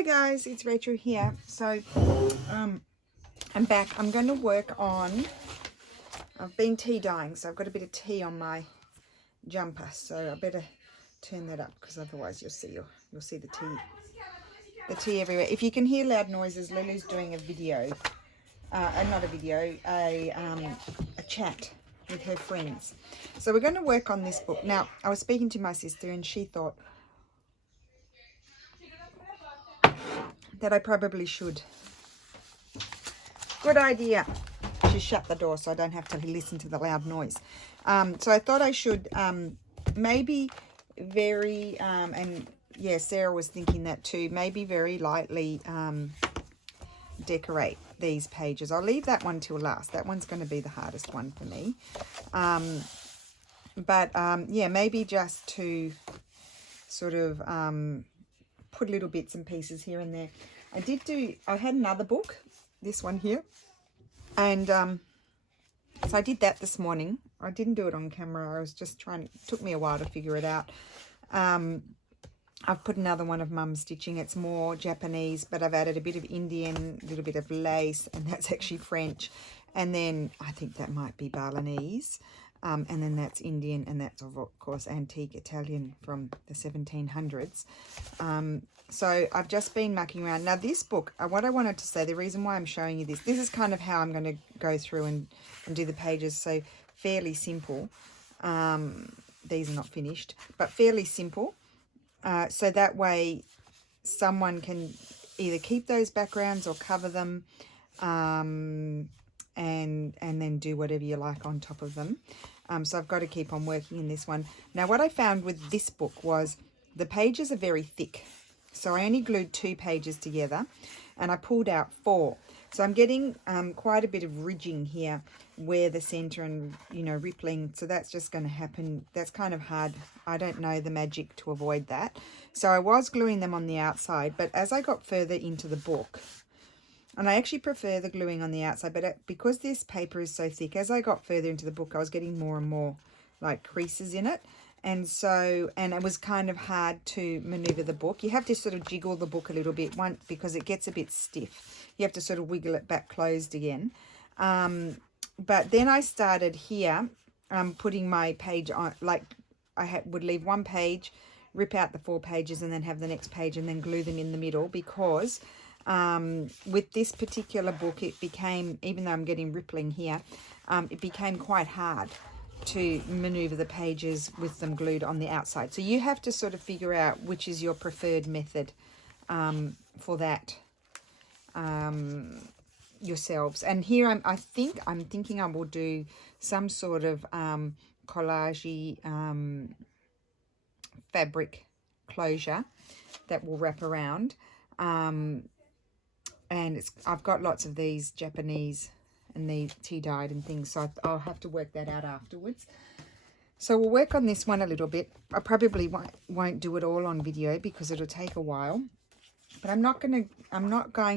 Hi guys, it's Rachel here. So I'm back. I'm going to work on, I've been tea dyeing, so I've got a bit of tea on my jumper, so I better turn that up because otherwise you'll see the tea everywhere. If you can hear loud noises, Lulu's doing a video, not a video, a chat with her friends. So we're going to work on this book. Now, I was speaking to my sister and she thought that I probably should. Good idea. She shut the door so I don't have to listen to the loud noise. So I thought I should maybe very, and yeah, Sarah was thinking that too, maybe very lightly decorate these pages. I'll leave that one till last. That one's going to be the hardest one for me. Yeah, maybe just to sort of put little bits and pieces here and there. I had another book, this one here, and so I did that this morning. I didn't do it on camera. I was just it took me a while to figure it out. I've put another one of Mum's stitching. It's more Japanese, but I've added a bit of Indian, a little bit of lace, and that's actually French. And then I think that might be Balinese. And then that's Indian, and that's, of course, antique Italian from the 1700s. So I've just been mucking around. Now, this book, what I wanted to say, the reason why I'm showing you this is kind of how I'm going to go through and do the pages. So fairly simple. These are not finished, but fairly simple. So that way someone can either keep those backgrounds or cover them, and then do whatever you like on top of them. So I've got to keep on working in this one. Now, what I found with this book was the pages are very thick. So I only glued 2 pages together and I pulled out 4. So I'm getting quite a bit of ridging here where the center and, rippling. So that's just going to happen. That's kind of hard. I don't know the magic to avoid that. So I was gluing them on the outside, but as I got further into the book, and I actually prefer the gluing on the outside, but because this paper is so thick, as I got further into the book, I was getting more and more like creases in it. And it was kind of hard to maneuver the book. You have to sort of jiggle the book a little bit because it gets a bit stiff. You have to sort of wiggle it back closed again. But then I started here, putting my page on, like would leave one page, rip out the 4 pages and then have the next page and then glue them in the middle, because with this particular book, it became, even though I'm getting rippling here, it became quite hard to maneuver the pages with them glued on the outside. So you have to sort of figure out which is your preferred method for that yourselves. And here I'm thinking I will do some sort of collage fabric closure that will wrap around. And I've got lots of these Japanese and the tea dyed and things, so I'll have to work that out afterwards. So we'll work on this one a little bit. I probably won't do it all on video because it'll take a while, but I'm not going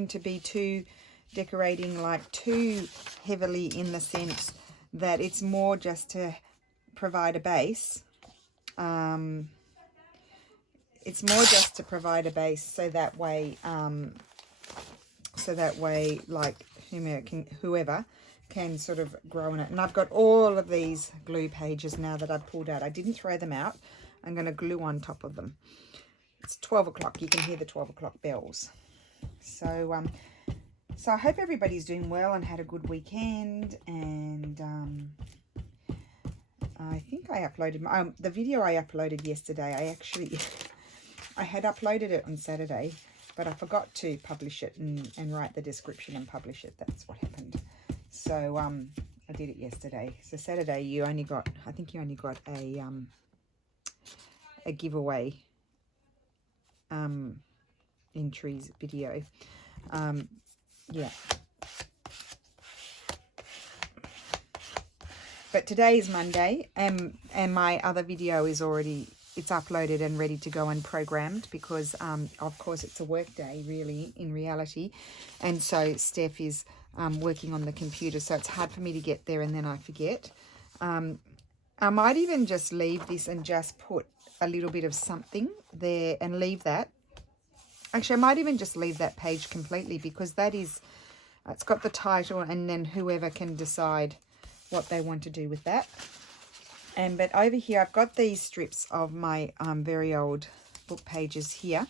to be too decorating like too heavily, in the sense that it's more just to provide a base. It's more just to provide a base so that way like whoever can sort of grow in it. And I've got all of these glue pages now that I've pulled out. I didn't throw them out. I'm going to glue on top of them. It's 12 o'clock. You can hear the 12 o'clock bells. So I hope everybody's doing well and had a good weekend. And I think I uploaded the video I uploaded yesterday. I had uploaded it on Saturday, but I forgot to publish it and write the description and publish it. That's what happened. So I did it yesterday. So Saturday I think you only got a giveaway entries video. Yeah. But today is Monday, and my other video is it's uploaded and ready to go and programmed, because of course it's a work day really in reality, and so Steph is working on the computer, so it's hard for me to get there and then I forget. I might even just leave this and just put a little bit of something there and leave that Actually, I might even just leave that page completely, because that is, it's got the title, and then whoever can decide what they want to do with that. But over here, I've got these strips of my very old book pages here.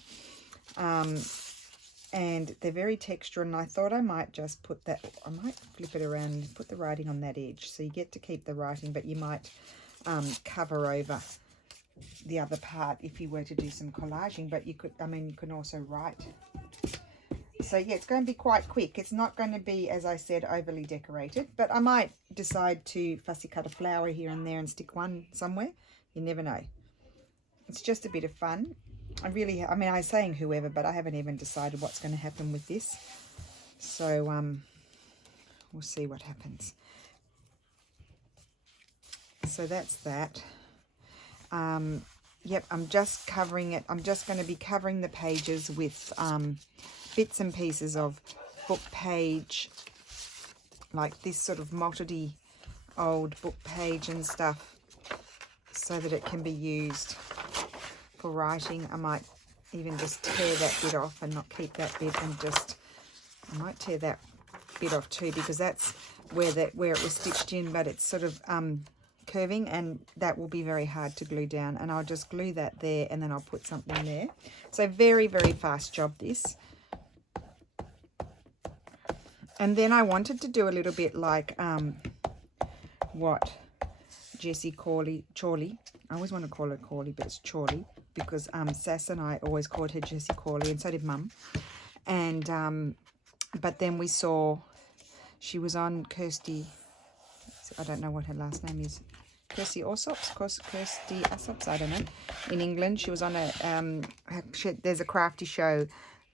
And they're very textured, and I thought I might just put that, I might flip it around and put the writing on that edge. So you get to keep the writing, but you might cover over the other part if you were to do some collaging. But you could, I mean, you can also write. So yeah, it's going to be quite quick. It's not going to be, as I said, overly decorated, but I might decide to fussy cut a flower here and there and stick one somewhere. You never know. It's just a bit of fun. I mean, I'm saying whoever, but I haven't even decided what's going to happen with this. So we'll see what happens. So that's that. Yep, I'm just covering it. I'm just going to be covering the pages with bits and pieces of book page, like this sort of mottledy old book page and stuff, so that it can be used for writing. I might even just tear that bit off and not keep that bit, and just, I might tear that bit off too, because that's where it was stitched in, but it's sort of curving, and that will be very hard to glue down. And I'll just glue that there, and then I'll put something there. So very, very fast job this. And then I wanted to do a little bit like what Jessie Chorley, I always want to call her Chorley, but it's Chorley, because Sass and I always called her Jessie Chorley, and so did Mum. And but then we saw she was on Kirsty, I don't know what her last name is, Kirsty Asops, I don't know, in England. She was on a there's a crafty show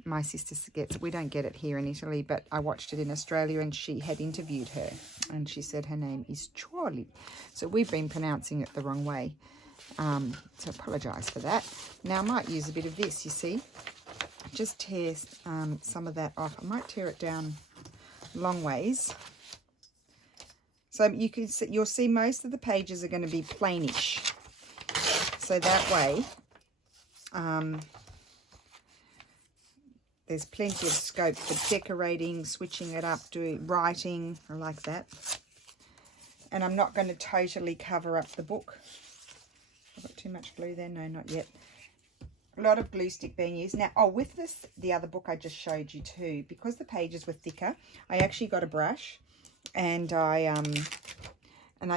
my sister gets. We don't get it here in Italy, but I watched it in Australia, and she had interviewed her, and she said her name is Chorley. So we've been pronouncing it the wrong way. So apologise for that. Now I might use a bit of this, you see. Just tear some of that off. I might tear it down long ways. So you can see, you'll see most of the pages are going to be plainish. So that way, there's plenty of scope for decorating, switching it up, doing writing. I like that. And I'm not going to totally cover up the book. I've got too much glue there. No, not yet. A lot of glue stick being used. Now, with this, the other book I just showed you too, because the pages were thicker, I actually got a brush, and I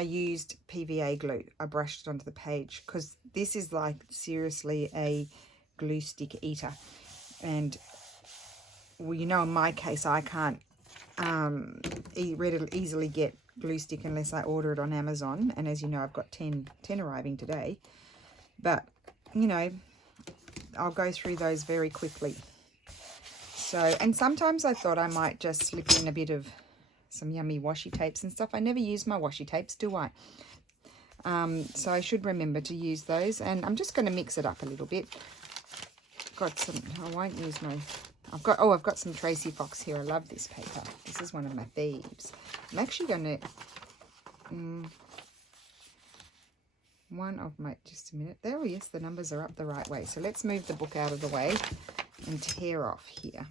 used PVA glue. I brushed it onto the page, because this is like seriously a glue stick eater. And well, you know, in my case, I can't easily get glue stick unless I order it on Amazon. And as you know, I've got 10 arriving today. But, you know, I'll go through those very quickly. So, and sometimes I thought I might just slip in a bit of some yummy washi tapes and stuff. I never use my washi tapes, do I? So I should remember to use those. And I'm just going to mix it up a little bit. Got some, I won't use my... I've got some Tracy Fox here. I love this paper. This is one of my faves. I'm actually going to... just a minute. There, oh yes, the numbers are up the right way. So let's move the book out of the way and tear off here.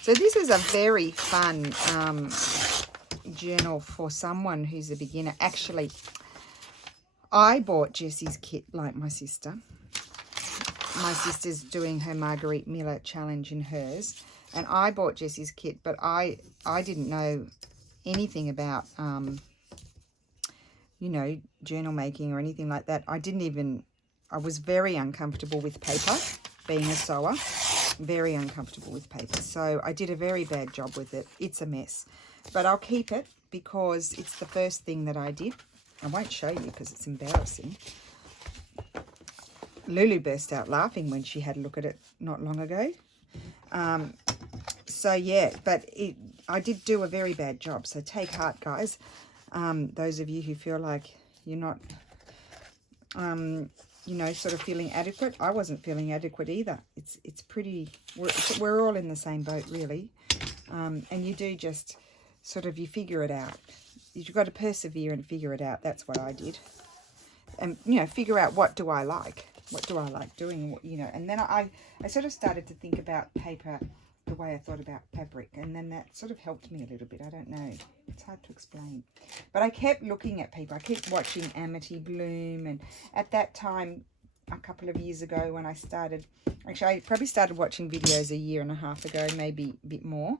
So this is a very fun journal for someone who's a beginner. Actually, I bought Jessie's kit like my sister. My sister's doing her Margarete Miller challenge in hers, and I bought Jessie's kit, but I didn't know anything about you know, journal making or anything like that. I was very uncomfortable with paper, being a sewer, very uncomfortable with paper. So I did a very bad job with it. It's a mess, but I'll keep it because it's the first thing that I did. I won't show you because it's embarrassing. Lulu burst out laughing when she had a look at it not long ago. So yeah, but I did do a very bad job. So take heart, guys. Those of you who feel like you're not, you know, sort of feeling adequate. I wasn't feeling adequate either. It's pretty, we're all in the same boat, really. And you do just sort of, you figure it out. You've got to persevere and figure it out. That's what I did. And, you know, figure out what do I like. what do I like doing, you know. And then I sort of started to think about paper the way I thought about fabric, and then that sort of helped me a little bit. I don't know, it's hard to explain, but I kept looking at people. I kept watching Amity Bloom, and at that time, a couple of years ago, when I started, actually I probably started watching videos a year and a half ago, maybe a bit more.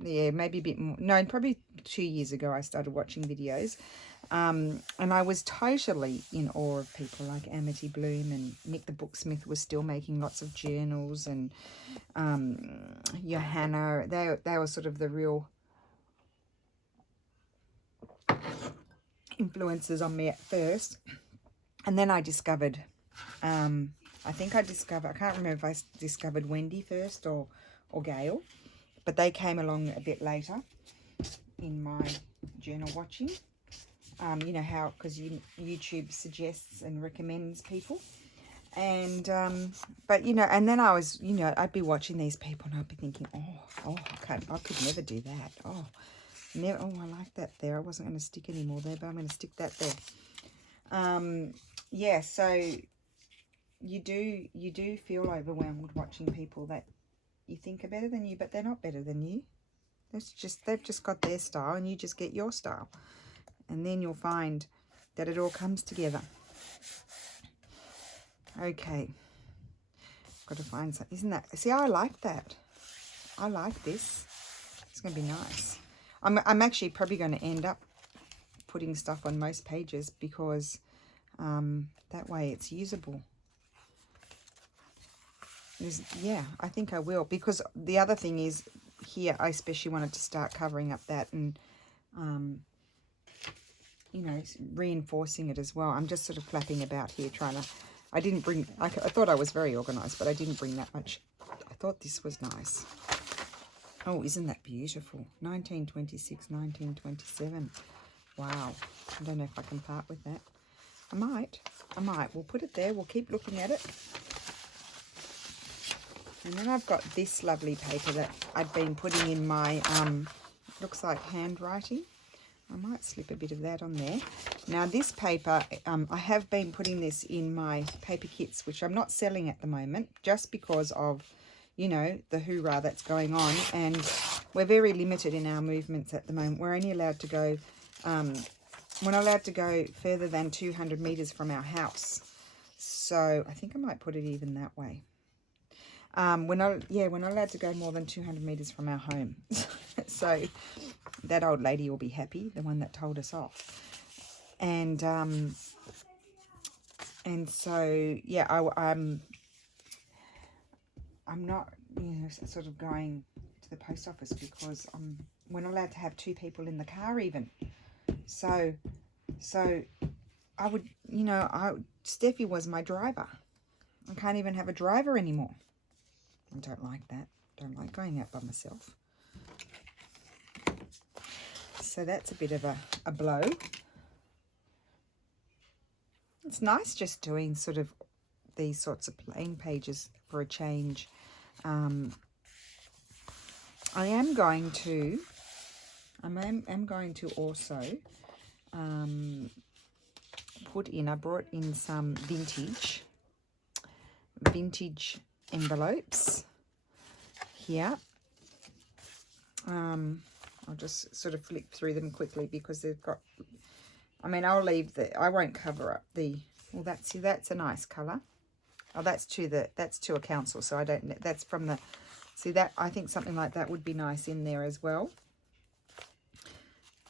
Yeah, maybe a bit more. No, probably 2 years ago I started watching videos. And I was totally in awe of people like Amity Bloom, and Nick the Booksmith was still making lots of journals, and Johanna. They were sort of the real influences on me at first. And then I discovered, I can't remember if I discovered Wendy first or Gail, but they came along a bit later in my journal watching. You know how, because YouTube suggests and recommends people, and but you know, and then I was, you know, I'd be watching these people and I'd be thinking, I could never do that. Never. Oh, I like that there. I wasn't going to stick any more there, but I'm going to stick that there. Yeah. So you do feel overwhelmed watching people that you think are better than you, but they're not better than you. They've just got their style, and you just get your style. And then you'll find that it all comes together. Okay. Got to find something. Isn't that... See, I like that. I like this. It's going to be nice. I'm actually probably going to end up putting stuff on most pages, because that way it's usable. Yeah, I think I will. Because the other thing is, here I especially wanted to start covering up that and... you know, reinforcing it as well. I'm just sort of flapping about here trying to... I didn't bring... I thought I was very organised, but I didn't bring that much. I thought this was nice. Oh, isn't that beautiful? 1926, 1927. Wow. I don't know if I can part with that. I might. We'll put it there. We'll keep looking at it. And then I've got this lovely paper that I've been putting in my... looks like handwriting. I might slip a bit of that on there. Now this paper, I have been putting this in my paper kits, which I'm not selling at the moment, just because of, you know, the hoorah that's going on. And we're very limited in our movements at the moment. We're only allowed to go, we're not allowed to go further than 200 metres from our house. So I think I might put it even that way. We're not allowed to go more than 200 metres from our home. So that old lady will be happy, the one that told us off. And so yeah, I'm not, you know, sort of going to the post office, because we're not allowed to have 2 people in the car even. So I would, you know, Steffi was my driver. I can't even have a driver anymore. I don't like that. Don't like going out by myself. So that's a bit of a blow. It's nice just doing sort of these sorts of plain pages for a change. I am going to also I brought in some vintage envelopes here. I'll just sort of flip through them quickly, because they've got, I mean, I won't cover up the, well, that's a nice colour. Oh, that's to a council, so I don't, that's from the, see that, I think something like that would be nice in there as well.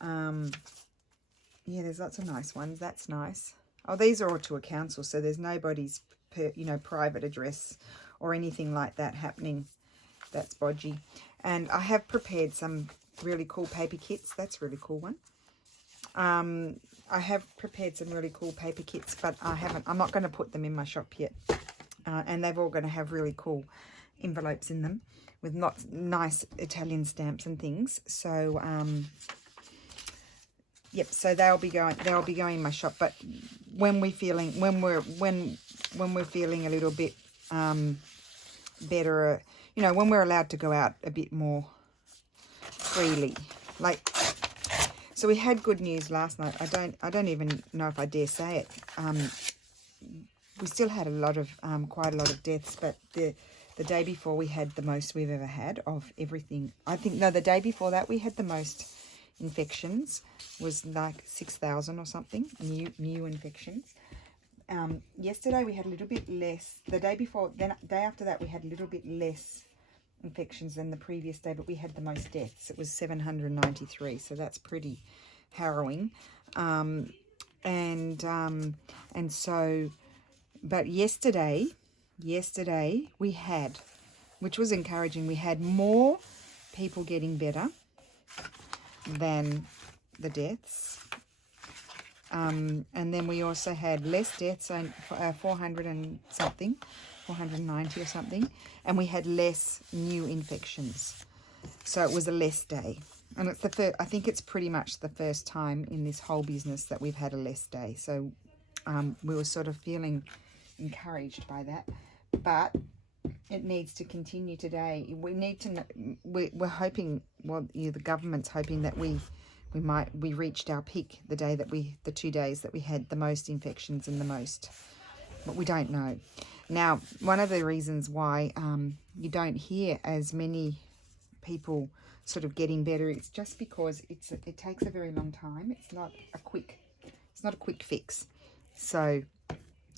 Yeah, there's lots of nice ones. That's nice. Oh, these are all to a council, so there's nobody's, private address or anything like that happening. That's bodgy. And I have prepared some really cool paper kits. That's a really cool one. I have prepared some really cool paper kits, but I'm not going to put them in my shop yet. And they're all going to have really cool envelopes in them with lots nice Italian stamps and things. So, yep. So they'll be going in my shop. But when we're feeling a little bit better, you know, when we're allowed to go out a bit more freely, like, so we had good news last night. I don't even know if I dare say it. we still had a lot of, quite a lot of deaths, but the day before we had the most we've ever had of everything. I think, no, the day before that we had the most infections, was like 6,000 or something, new infections. Yesterday we had a little bit less. The day before, then day after that we had a little bit less infections than the previous day, but we had the most deaths. It was 793, so that's pretty harrowing. And so, but yesterday we had, which was encouraging, we had more people getting better than the deaths. And then we also had less deaths, 400 and something, 490 or something, and we had less new infections. So it was a less day. And it's the first, I think it's pretty much the first time in this whole business that we've had a less day. So we were sort of feeling encouraged by that. But it needs to continue today. We need to, we're hoping, well, the government's hoping that we reached our peak the 2 days that we had the most infections and the most, but we don't know. Now, one of the reasons why you don't hear as many people sort of getting better, it's just because it takes a very long time. It's not a quick fix. So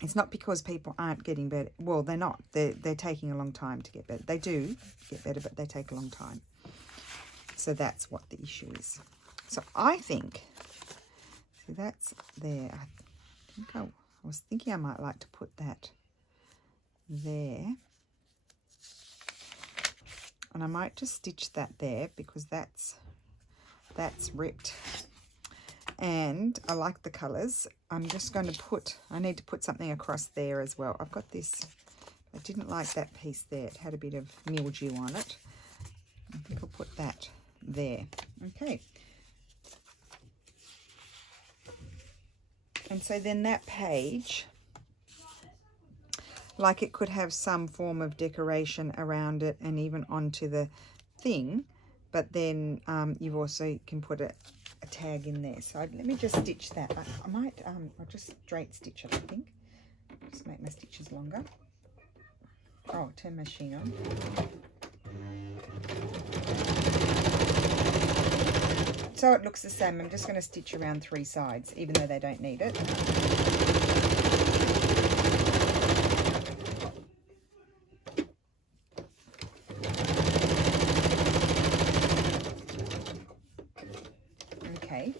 it's not because people aren't getting better. Well, they're not. They're taking a long time to get better. They do get better, but they take a long time. So that's what the issue is. So I think, see, that's there. I was thinking I might like to put that there. And I might just stitch that there because that's ripped. And I like the colours. I'm just going to I need to put something across there as well. I've got this, I didn't like that piece there. It had a bit of mildew on it. I think I'll put that there. Okay. And so then that page, like it could have some form of decoration around it and even onto the thing, but then you also can put a tag in there. So let me just stitch that. I might, I'll just straight stitch it, I think. Just make my stitches longer. Oh, turn my machine on. So it looks the same. I'm just going to stitch around 3 sides, even though they don't need it. Okay.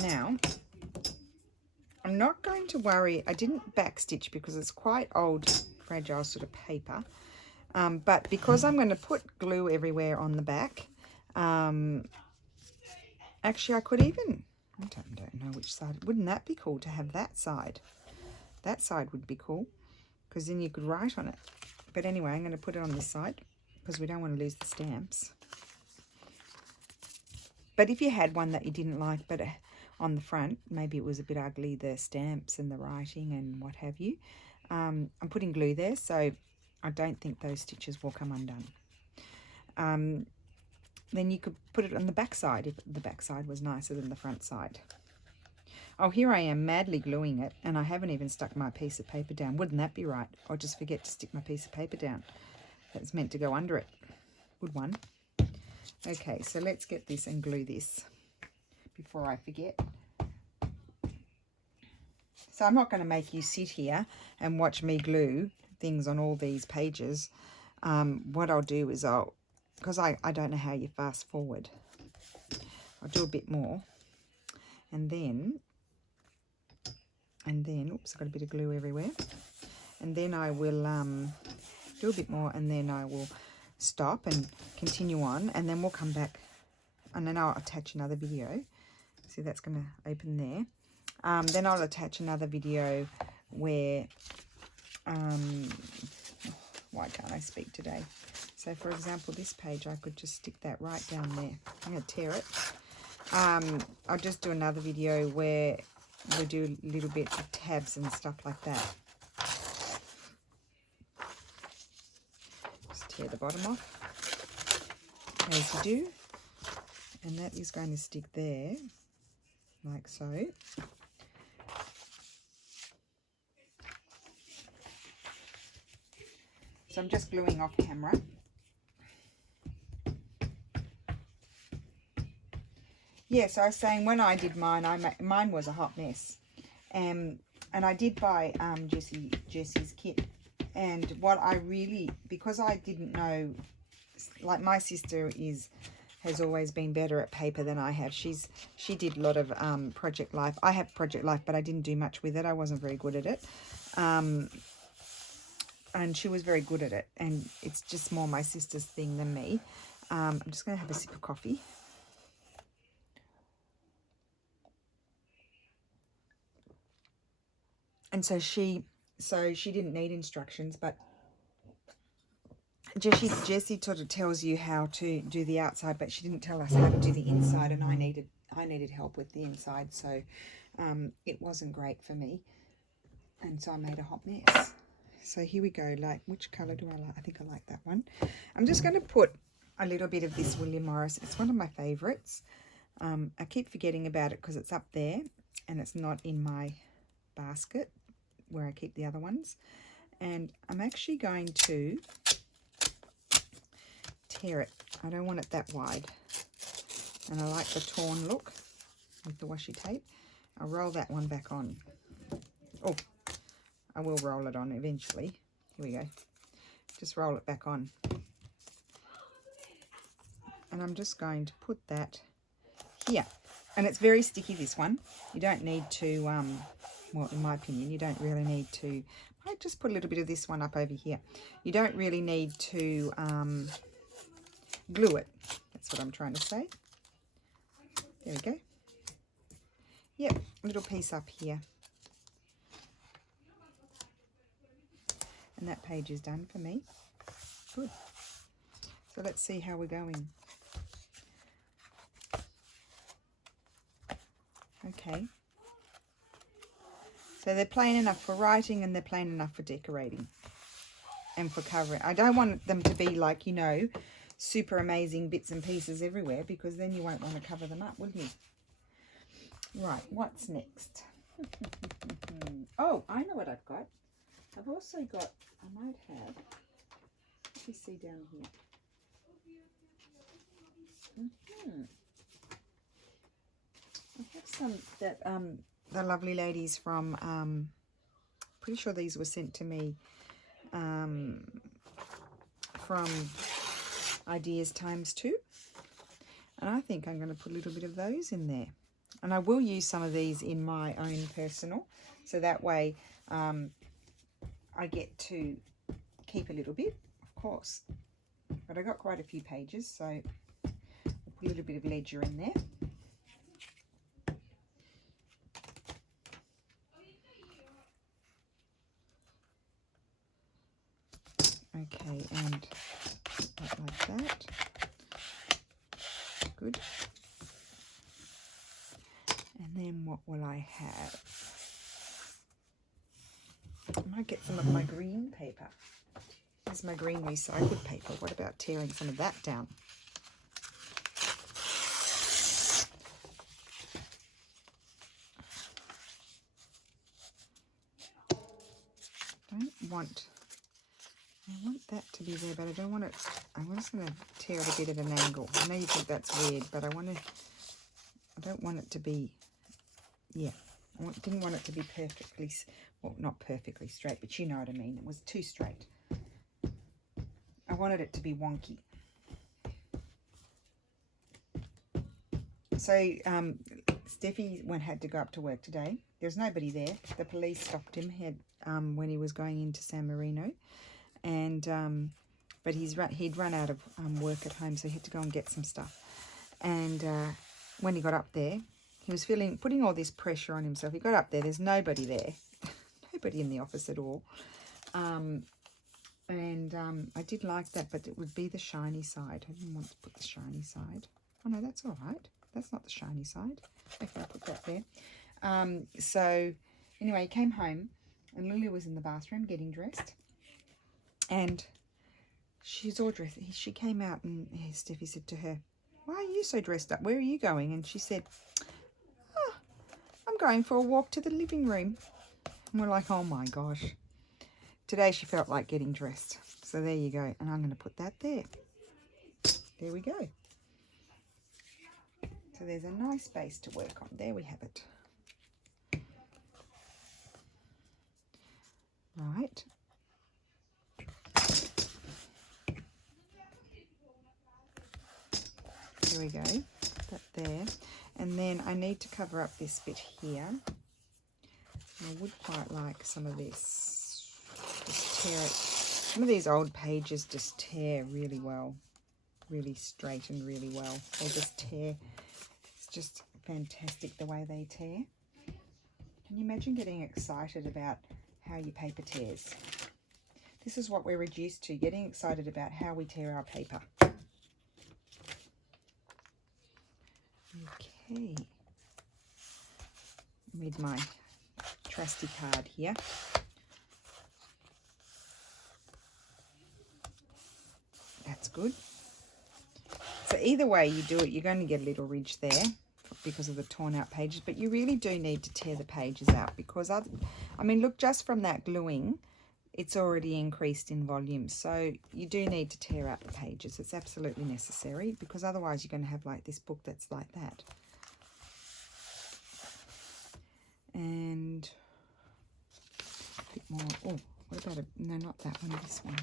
Now, I'm not going to worry. I didn't backstitch because it's quite old, fragile sort of paper. But because I'm going to put glue everywhere on the back, actually I could even, I don't know which side. Wouldn't that be cool to have that side? That side would be cool because then you could write on it. But anyway, I'm going to put it on this side because we don't want to lose the stamps. But if you had one that you didn't like, but on the front, maybe it was a bit ugly, the stamps and the writing and what have you, I'm putting glue there, so I don't think those stitches will come undone. Then you could put it on the back side if the back side was nicer than the front side. Oh, here I am madly gluing it, and I haven't even stuck my piece of paper down. Wouldn't that be right? I'll just forget to stick my piece of paper down. That's meant to go under it. Good one. Okay, so let's get this and glue this before I forget. So I'm not going to make you sit here and watch me glue things on all these pages. What I'll do is because I don't know how you fast forward, I'll do a bit more. And then, oops, I've got a bit of glue everywhere. And then I will do a bit more, and then I will stop and continue on, and then we'll come back, and then I'll attach another video. See, that's going to open there. Then I'll attach another video where, why can't I speak today? So, for example, this page, I could just stick that right down there. I'm going to tear it. I'll just do another video where we do little bits of tabs and stuff like that. Just tear the bottom off, as you do. And that is going to stick there, like so. So I'm just gluing off camera. Yeah, so I was saying when I did mine, mine was a hot mess. And I did buy Jessie's kit. And what I really, because I didn't know, like my sister has always been better at paper than I have. She did a lot of Project Life. I have Project Life, but I didn't do much with it. I wasn't very good at it. And she was very good at it. And it's just more my sister's thing than me. I'm just going to have a sip of coffee. And so she didn't need instructions, but Jessie sort of tells you how to do the outside, but she didn't tell us how to do the inside, and I needed help with the inside, so it wasn't great for me, and so I made a hot mess. So here we go. Like, which colour do I like? I think I like that one. I'm just going to put a little bit of this William Morris. It's one of my favourites. I keep forgetting about it because it's up there and it's not in my basket where I keep the other ones. And I'm actually going to tear it. I don't want it that wide. And I like the torn look with the washi tape. I'll roll that one back on. Oh, I will roll it on eventually. Here we go. Just roll it back on. And I'm just going to put that here. And it's very sticky, this one. You don't need to, well, in my opinion, you don't really need to, I just put a little bit of this one up over here. You don't really need to glue it. That's what I'm trying to say. There we go. Yep, a little piece up here. And that page is done for me. Good. So let's see how we're going. Okay. So they're plain enough for writing and they're plain enough for decorating and for covering. I don't want them to be like, you know, super amazing bits and pieces everywhere, because then you won't want to cover them up, will you? Right, what's next? Oh, I know what I've got. I've also got, I might have, let me see down here. I have some that the lovely ladies from, pretty sure these were sent to me from Ideas Times 2. And I think I'm going to put a little bit of those in there. And I will use some of these in my own personal, so that way I get to keep a little bit, of course. But I got quite a few pages, so I'll put a little bit of ledger in there. Okay, and like that. Good. And then what will I have? I might get some of my green paper. Here's my green recycled paper. What about tearing some of that down? I want that to be there, but I don't want it. I'm just going to tear it a bit at an angle. I know you think that's weird, but I don't want it to be, yeah. Didn't want it to be perfectly, well, not perfectly straight, but you know what I mean. It was too straight. I wanted it to be wonky. So Steffi had to go up to work today. There's nobody there. The police stopped him when he was going into San Marino, and but he'd run out of work at home, so he had to go and get some stuff. And when he got up there, he was putting all this pressure on himself. He got up there. There's nobody there, nobody in the office at all. I did like that, but it would be the shiny side. I didn't want to put the shiny side. Oh no, that's all right. That's not the shiny side. Okay, I'll put that there. So anyway, he came home and Lily was in the bathroom getting dressed, and she's all dressed. She came out and Steffi said to her, "Why are you so dressed up? Where are you going?" And she said, "Oh, I'm going for a walk to the living room." And we're like, oh my gosh. Today she felt like getting dressed. So there you go. And I'm going to put that there. There we go. So there's a nice base to work on. There we have it. Right. There we go. Put that there. And then I need to cover up this bit here. I would quite like some of this. Just tear it. Some of these old pages just tear really well. Really straighten really well. They just tear. It's just fantastic the way they tear. Can you imagine getting excited about how your paper tears? This is what we're reduced to, getting excited about how we tear our paper. Okay. With my trusty card here. That's good. So either way you do it, you're going to get a little ridge there because of the torn out pages, but you really do need to tear the pages out because, I mean, look, just from that gluing, it's already increased in volume. So you do need to tear out the pages. It's absolutely necessary because otherwise you're going to have like this book that's like that. And a bit more. Oh, what about no, not that one, this one.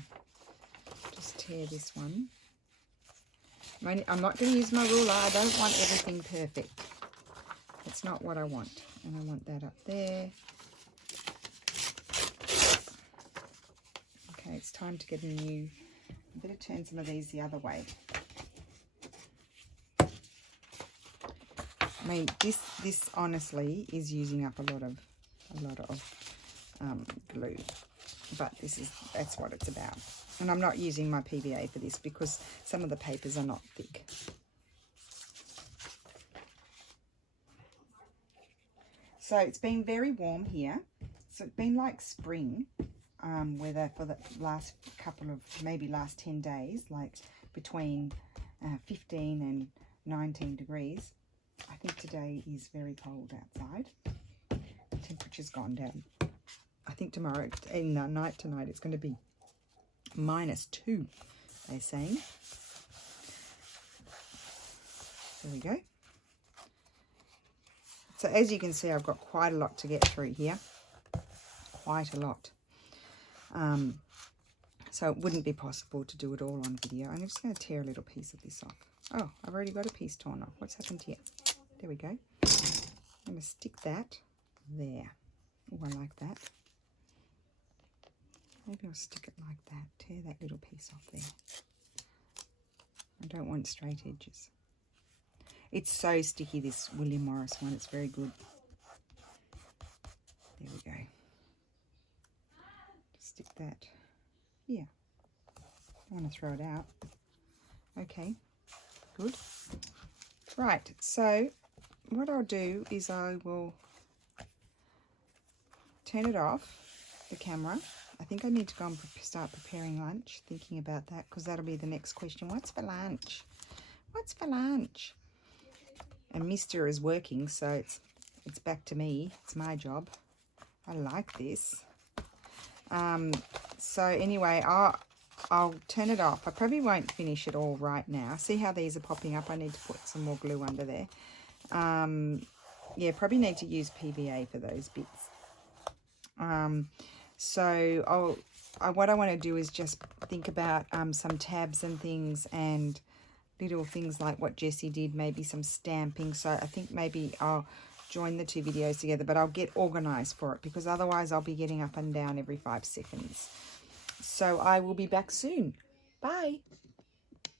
Just tear this one. I'm not going to use my ruler. I don't want everything perfect. That's not what I want. And I want that up there. Okay, it's time to get a new... I better turn some of these the other way. I mean, this honestly is using up a lot of glue, but that's what it's about. And I'm not using my PVA for this because some of the papers are not thick. So it's been very warm here. So it's been like spring weather for the last couple of, maybe last 10 days, like between 15 and 19 degrees. I think today is very cold outside. The temperature's gone down. I think tomorrow, in the night tonight, it's going to be -2, they're saying. There we go. So as you can see, I've got quite a lot to get through here. Quite a lot. So it wouldn't be possible to do it all on video. I'm just going to tear a little piece of this off. Oh, I've already got a piece torn off. What's happened here? There we go. I'm going to stick that there. Oh, I like that. Maybe I'll stick it like that. Tear that little piece off there. I don't want straight edges. It's so sticky, this William Morris one. It's very good. There we go. Just stick that here. Don't want to throw it out. Okay, good. Right, so what I'll do is I will turn it off, the camera. I think I need to go and start preparing lunch, thinking about that, because that'll be the next question. What's for lunch? What's for lunch? And Mr. is working, so it's back to me. It's my job. I like this. So anyway, I'll turn it off. I probably won't finish it all right now. See how these are popping up? I need to put some more glue under there. Yeah, probably need to use PVA for those bits. So what I want to do is just think about some tabs and things and little things like what Jessie did, maybe some stamping. So I think maybe I'll join the two videos together, but I'll get organized for it because otherwise I'll be getting up and down every 5 seconds. So I will be back soon. Bye.